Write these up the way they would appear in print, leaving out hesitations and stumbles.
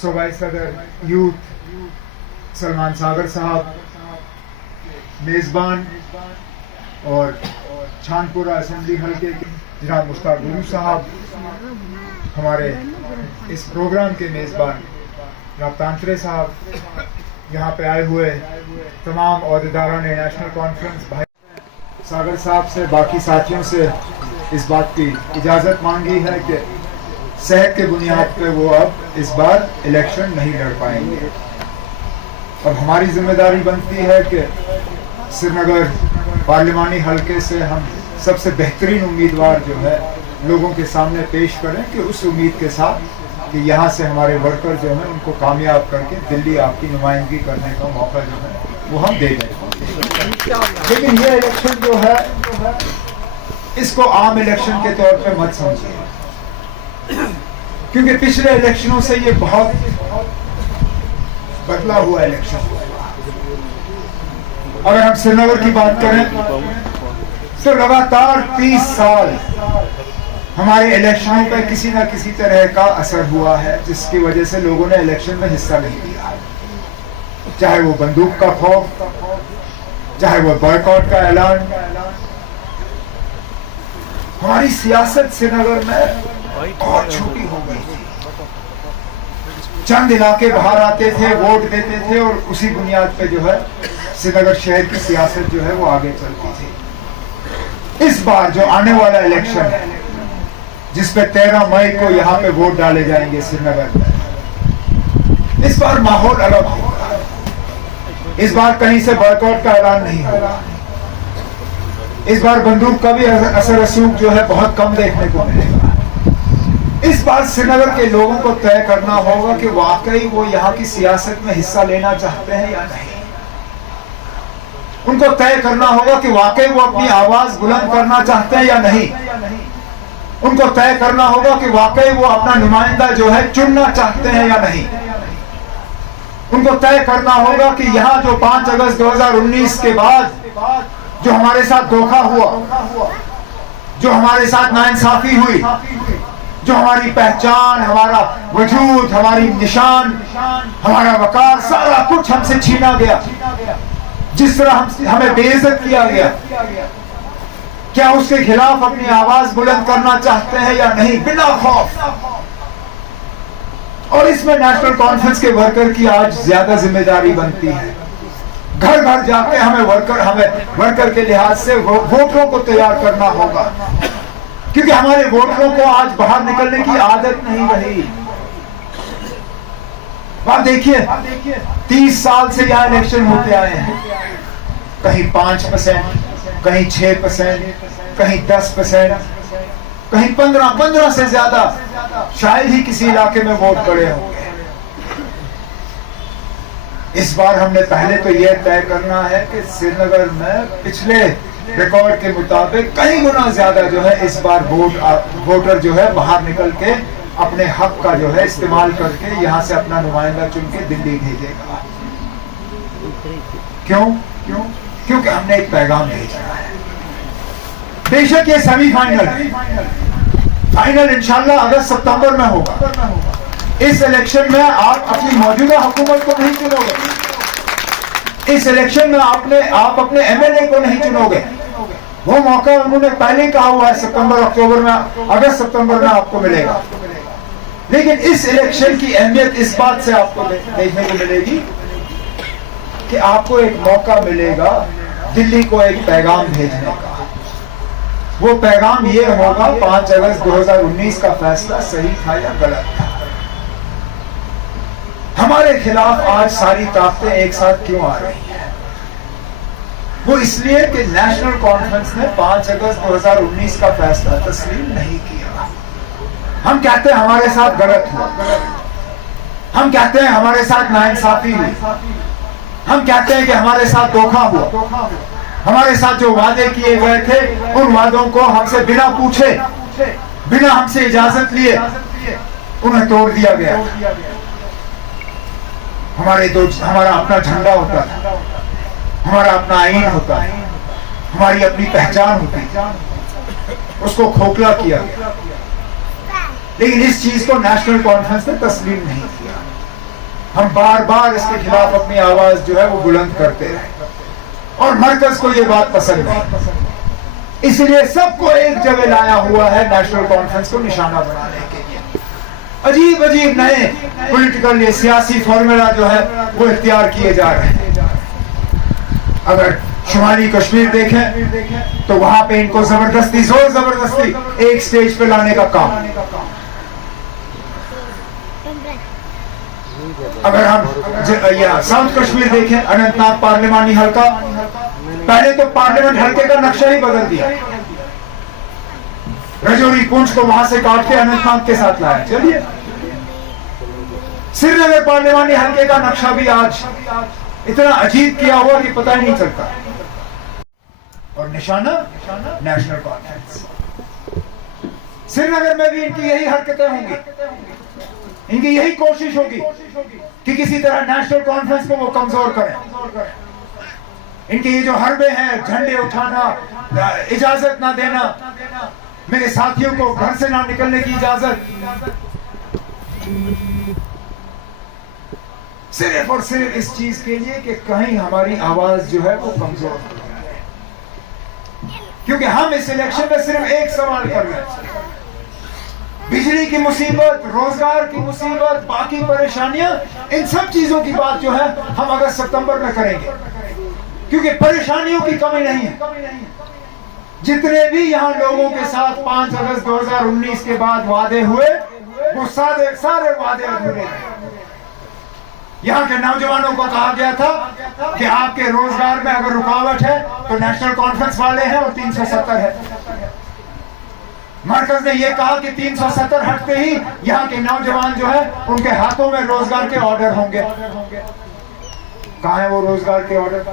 सूबाई सदर यूथ सलमान सागर साहब, मेज़बान और छानपुरा असेंबली हल्के के जनाब मुश्ताक गुरु साहब, हमारे इस प्रोग्राम के मेज़बान जनाब तांत्रे साहब, यहाँ पे आए हुए तमाम अहदेदारों ने नेशनल कॉन्फ्रेंस भाई सागर साहब से, बाकी साथियों से इस बात की इजाज़त मांगी है कि सेहत के बुनियाद पे वो अब इस बार इलेक्शन नहीं लड़ पाएंगे। अब हमारी जिम्मेदारी बनती है कि श्रीनगर पार्लिमानी हल्के से हम सबसे बेहतरीन उम्मीदवार जो है लोगों के सामने पेश करें कि उस उम्मीद के साथ कि यहाँ से हमारे वर्कर जो हैं उनको कामयाब करके दिल्ली आपकी नुमाइंदगी करने का मौका जो है वो हम दे दें। लेकिन ये इलेक्शन जो है इसको आम इलेक्शन के तौर पे मत समझिए, क्योंकि पिछले इलेक्शनों से ये बहुत बदला हुआ इलेक्शन। अगर हम श्रीनगर की बात करें तो लगातार 30 साल हमारे इलेक्शनों पर किसी न किसी तरह का असर हुआ है, जिसकी वजह से लोगों ने इलेक्शन में हिस्सा नहीं लिया। चाहे वो बंदूक का खौफ, चाहे वो बॉयकॉट का ऐलान। हमारी सियासत श्रीनगर में और छोटी हो गई थी। चंद इलाके बाहर आते थे, वोट देते थे और उसी बुनियाद पे जो है श्रीनगर शहर की सियासत जो है वो आगे चलती थी। इस बार जो आने वाला इलेक्शन है, जिसपे 13 मई को यहाँ पे वोट डाले जाएंगे श्रीनगर में, इस बार माहौल अलग होगा। इस बार कहीं से बॉयकॉट का ऐलान नहीं होगा। इस बार बंदूक का भी असर रसूख जो है बहुत कम देखने को मिलेगा। इस बार श्रीनगर के लोगों को तय करना होगा कि वाकई वो यहाँ की सियासत में हिस्सा लेना चाहते हैं या नहीं। उनको तय करना होगा कि वाकई वो अपनी आवाज बुलंद करना चाहते हैं या नहीं। उनको तय करना होगा कि वाकई वो अपना नुमाइंदा जो है चुनना चाहते हैं या नहीं। उनको तय करना होगा कि यहाँ जो 5 अगस्त 2019 के बाद जो हमारे साथ धोखा हुआ, जो हमारे साथ नाइंसाफी हुई, जो हमारी पहचान, हमारा वजूद, हमारी निशान, हमारा वकार, सारा कुछ हमसे छीना गया, जिस तरह हमें बेइज्जत किया गया, क्या उसके खिलाफ अपनी आवाज बुलंद करना चाहते हैं या नहीं, बिना खौफ। और इसमें नेशनल कॉन्फ्रेंस के वर्कर की आज ज्यादा जिम्मेदारी बनती है। घर घर जाके हमें वर्कर के लिहाज से वोटरों को तैयार करना होगा, क्योंकि हमारे वोटरों को आज बाहर निकलने की आदत नहीं रही। आप देखिए 30 साल से यहाँ इलेक्शन होते आए हैं, कहीं 5%, कहीं 6%, कहीं 10%, कहीं 15 से ज्यादा शायद ही किसी इलाके में वोट पड़े होंगे। इस बार हमने पहले तो यह तय करना है कि श्रीनगर में पिछले रिकॉर्ड के मुताबिक कई गुना ज्यादा जो है इस बार वोटर जो है बाहर निकल के अपने हक का जो है इस्तेमाल करके यहाँ से अपना नुमाइंदा चुन के दिल्ली भेजेगा। क्योंकि हमने एक पैगाम भेजा है। बेशक ये सेमीफाइनल है, फाइनल इंशाल्लाह अगस्त सितंबर में होगा। इस इलेक्शन में आप अपनी मौजूदा हुकूमत को नहीं चुनोगे। इस इलेक्शन में आप अपने एमएलए को नहीं चुनोगे। वो मौका उन्होंने पहले कहा हुआ है अगस्त सितंबर में आपको मिलेगा। लेकिन इस इलेक्शन की अहमियत इस बात से आपको देखने को मिलेगी कि आपको एक मौका मिलेगा दिल्ली को एक पैगाम भेजने का। वो पैगाम ये होगा 5 अगस्त 2019 का फैसला सही था या गलत था। हमारे खिलाफ आज सारी ताकतें एक साथ क्यों आ रही हैं? वो इसलिए कि नेशनल कॉन्फ्रेंस ने 5 अगस्त 2019 का फैसला तस्लीम नहीं किया। हम कहते हैं हमारे साथ गलत हुआ, हम कहते हैं हमारे साथ नाइंसाफी हुई, हम कहते हैं कि हमारे साथ धोखा हुआ, हमारे साथ जो वादे किए गए थे उन वादों को हमसे बिना पूछे, बिना हमसे इजाजत लिए उन्हें तोड़ दिया गया। हमारा अपना झंडा होता था, हमारा अपना आईन होता है, हमारी अपनी पहचान होती है, उसको खोखला किया गया। लेकिन इस चीज को नेशनल कॉन्फ्रेंस ने तस्लीम नहीं किया। हम बार बार इसके खिलाफ अपनी आवाज जो है वो बुलंद करते रहे और मरकज को ये बात पसंद नहीं, इसलिए सबको एक जगह लाया हुआ है नेशनल कॉन्फ्रेंस को निशाना बनाने के लिए। अजीब अजीब नए पॉलिटिकल ये सियासी फॉर्मूला जो है वो इख्तियार किए जा रहे हैं। अगर शुमाली कश्मीर देखें तो वहां पे इनको जबरदस्ती जोर जबरदस्ती एक स्टेज पे लाने का काम। अगर हम साउथ कश्मीर देखें, अनंतनाग पार्लिमानी हल्का, पहले तो पार्लियामेंट हल्के का नक्शा ही बदल दिया, रजौरी पुंछ को वहां से काट के अनंतनाग के साथ लाया। चलिए, श्रीनगर पार्लिमानी हल्के का नक्शा भी आज इतना अजीब किया हुआ कि पता ही नहीं चलता, और निशाना नेशनल कॉन्फ्रेंस। श्रीनगर में भी इनकी यही हरकतें होंगी, इनकी यही कोशिश होगी कि किसी तरह नेशनल कॉन्फ्रेंस को वो कमजोर करें। इनके ये जो हरबे हैं, झंडे उठाना, इजाजत ना देना, मेरे साथियों को घर से ना निकलने की इजाजत, सिर्फ और सिर्फ इस चीज के लिए कि कहीं हमारी आवाज जो है वो कमजोर हो जाए। क्योंकि हम इस इलेक्शन में सिर्फ एक सवाल कर रहे हैं, बिजली की मुसीबत, रोजगार की मुसीबत, बाकी परेशानियां, इन सब चीजों की बात जो है हम अगस्त सितंबर में करेंगे, क्योंकि परेशानियों की कमी नहीं है। जितने भी यहाँ लोगों के साथ 5 अगस्त 2019 के बाद वादे हुए, वो सारे वादे अधूरे हैं। यहाँ के नौजवानों को कहा गया था कि आपके रोजगार में अगर रुकावट है तो नेशनल कॉन्फ्रेंस वाले हैं और 370 है। मरकज ने यह कहा कि 370 हटते ही यहाँ के नौजवान जो है उनके हाथों में रोजगार के ऑर्डर होंगे। कहाँ है वो रोजगार के ऑर्डर?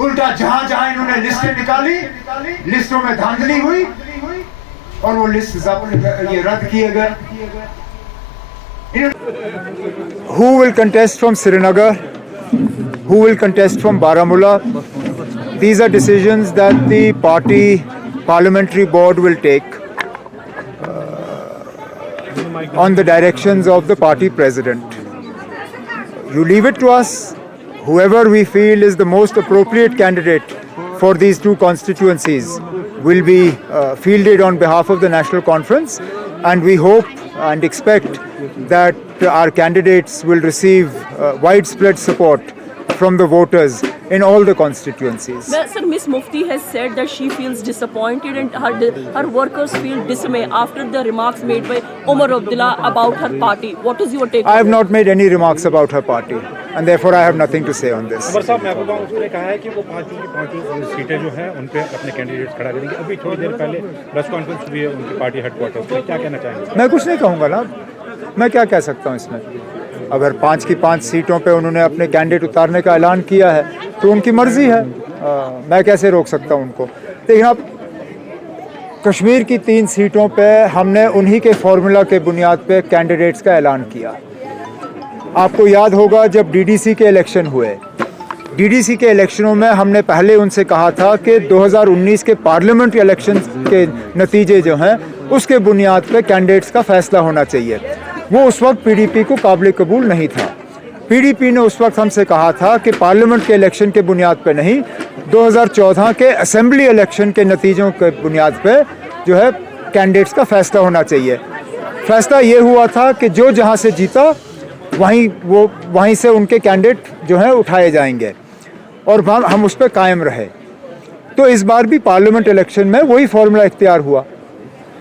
उल्टा जहां जहां इन्होंने लिस्टें निकाली, लिस्टों में धांधली हुई और वो लिस्ट ये रद्द किए गए। Who will contest from Srinagar? Who will contest from Baramulla? These are decisions that the party parliamentary board will take on the directions of the party president. You leave it to us. Whoever we feel is the most appropriate candidate for these two constituencies will be fielded on behalf of the National Conference, and we hope and expect that our candidates will receive widespread support from the voters in all the constituencies. Well, sir, Ms. Mufti has said that she feels disappointed and her workers feel dismay after the remarks made by Omar Abdullah about her party. What is your take? I have not made any remarks about her party, and therefore I have nothing to say on this. अमर साहब, मैं आपको बताऊं, उसने कहा है कि वो पांचों सीटें जो हैं उन पे अपने कैंडिडेट्स खड़ा करेंगे। अभी थोड़ी देर पहले प्रेस कॉन्फ्रेंस हुई है उनकी पार्टी हेडक्वार्टर पे, क्या कहना चाहेंगे? मैं कुछ नहीं कहूँगा ना, मैं क्या कह सकता हूँ इसमें। अगर 5 की 5 सीटों पे उन्होंने अपने कैंडिडेट उतारने का ऐलान किया है तो उनकी मर्जी है, मैं कैसे रोक सकता हूँ उनको। लेकिन अब कश्मीर की 3 सीटों पे हमने उन्हीं के फॉर्मूला के बुनियाद पे कैंडिडेट्स का ऐलान किया। आपको याद होगा जब डीडीसी के इलेक्शन हुए, डीडीसी के इलेक्शनों में हमने पहले उनसे कहा था कि 2019 के पार्लियामेंट इलेक्शन के नतीजे जो हैं उसके बुनियाद पे कैंडिडेट्स का फैसला होना चाहिए। वो उस वक्त पीडीपी को काबिल कबूल नहीं था। पीडीपी ने उस वक्त हमसे कहा था कि पार्लियामेंट के इलेक्शन के बुनियाद पे नहीं, 2014 के असेंबली इलेक्शन के नतीजों के बुनियाद पे जो है कैंडिडेट्स का फैसला होना चाहिए। फैसला ये हुआ था कि जो जहाँ से जीता वहीं से उनके कैंडिडेट जो हैं उठाए जाएंगे, और हम उस पर कायम रहे। तो इस बार भी पार्लियामेंट इलेक्शन में वही फॉर्मूला इख्तियार हुआ,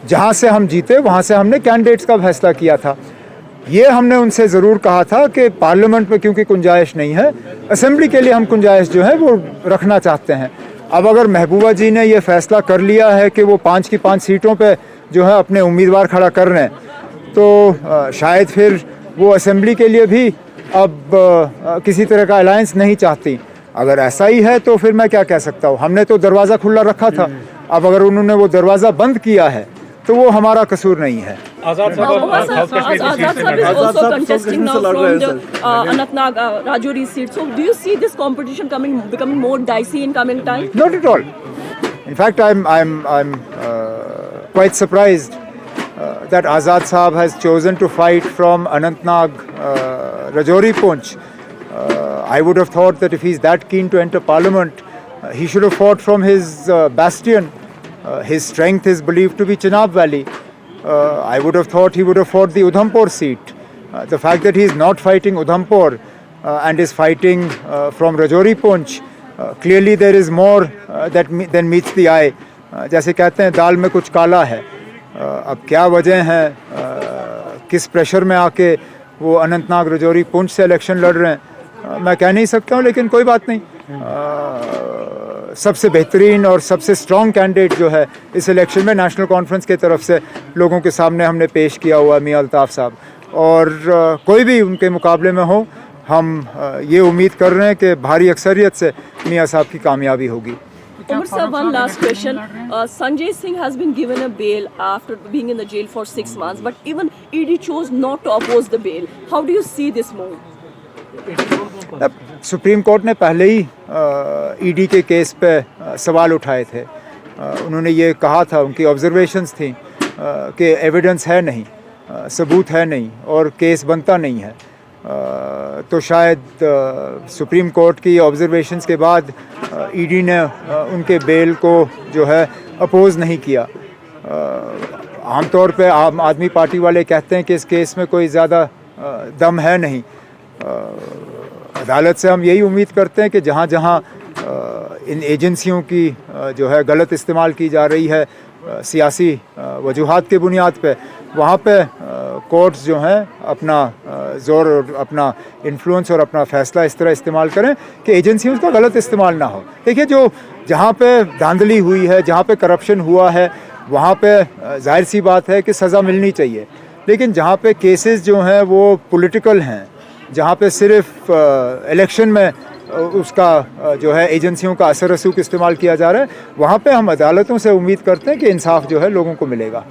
जहाँ से हम जीते वहाँ से हमने कैंडिडेट्स का फैसला किया था। ये हमने उनसे ज़रूर कहा था कि पार्लियामेंट में क्योंकि गुंजाइश नहीं है, असेंबली के लिए हम गुंजाइश जो है वो रखना चाहते हैं। अब अगर महबूबा जी ने ये फैसला कर लिया है कि वो 5 की 5 सीटों पे जो है अपने उम्मीदवार खड़ा कर रहे हैं, तो शायद फिर वो असेंबली के लिए भी अब किसी तरह का अलायंस नहीं चाहती। अगर ऐसा ही है तो फिर मैं क्या कह सकता हूँ। हमने तो दरवाज़ा खुला रखा था, अब अगर उन्होंने वो दरवाज़ा बंद किया है तो वो हमारा कसूर नहीं है। आजाद साहब is also contesting now from the Anantnag Rajouri seat. So do you see this competition becoming more dicey in coming time? Not at all. In fact, I'm quite surprised that Azad Saab has chosen to fight from Anantnag Rajouri Poonch, I would have thought that if he's that keen to enter parliament, he should have fought from his bastion. His strength is believed to be Chenab Valley. I would have thought he would have fought the Udhampur seat. The fact that he is not fighting Udhampur and is fighting from Rajouri Poonch, clearly there is more than meets the eye. जैसे कहते हैं दाल में कुछ काला है. अब क्या वजह है, किस प्रेशर में आके वो अनंतनाग राजौरी पुंछ से इलेक्शन लड़ रहे हैं, मैं कह नहीं सकता हूँ, लेकिन कोई बात नहीं. सबसे बेहतरीन और सबसे स्ट्रॉन्ग कैंडिडेट जो है इस इलेक्शन में नेशनल कॉन्फ्रेंस की तरफ से लोगों के सामने हमने पेश किया हुआ मियां अल्ताफ़ साहब, और कोई भी उनके मुकाबले में हो, हम ये उम्मीद कर रहे हैं कि भारी अक्सरियत से मियां साहब की कामयाबी होगी. Umar sir, one last question. Sanjay Singh has been given a bail after being in the jail for 6 months, but even ED chose not to oppose the bail. How do you see this move? Supreme court ने पहले ही ED के case पे सवाल उठाए थे. उन्होंने ये कहा था, उनकी ऑब्जर्वेशंस थी कि एविडेंस है नहीं, सबूत है नहीं और केस बनता नहीं है. तो शायद सुप्रीम कोर्ट की ऑब्जर्वेशंस के बाद ईडी ने उनके बेल को जो है अपोज़ नहीं किया. आमतौर पे आम आदमी पार्टी वाले कहते हैं कि इस केस में कोई ज़्यादा दम है नहीं. अदालत से हम यही उम्मीद करते हैं कि जहाँ जहाँ इन एजेंसियों की जो है गलत इस्तेमाल की जा रही है सियासी वजूहात के बुनियाद पे, वहाँ पे कोर्ट्स जो हैं अपना ज़ोर और अपना इन्फ्लुएंस और अपना फ़ैसला इस तरह इस्तेमाल करें कि एजेंसियों का गलत इस्तेमाल ना हो. देखिए, जो जहाँ पे धांधली हुई है, जहाँ पे करप्शन हुआ है, वहाँ पे जाहिर सी बात है कि सज़ा मिलनी चाहिए. लेकिन जहाँ पे केसेस जो हैं वो पॉलिटिकल हैं, जहाँ पे सिर्फ इलेक्शन में उसका जो है एजेंसियों का असर रसूख इस्तेमाल किया जा रहा है, वहाँ पे हम अदालतों से उम्मीद करते हैं कि इंसाफ जो है लोगों को मिलेगा.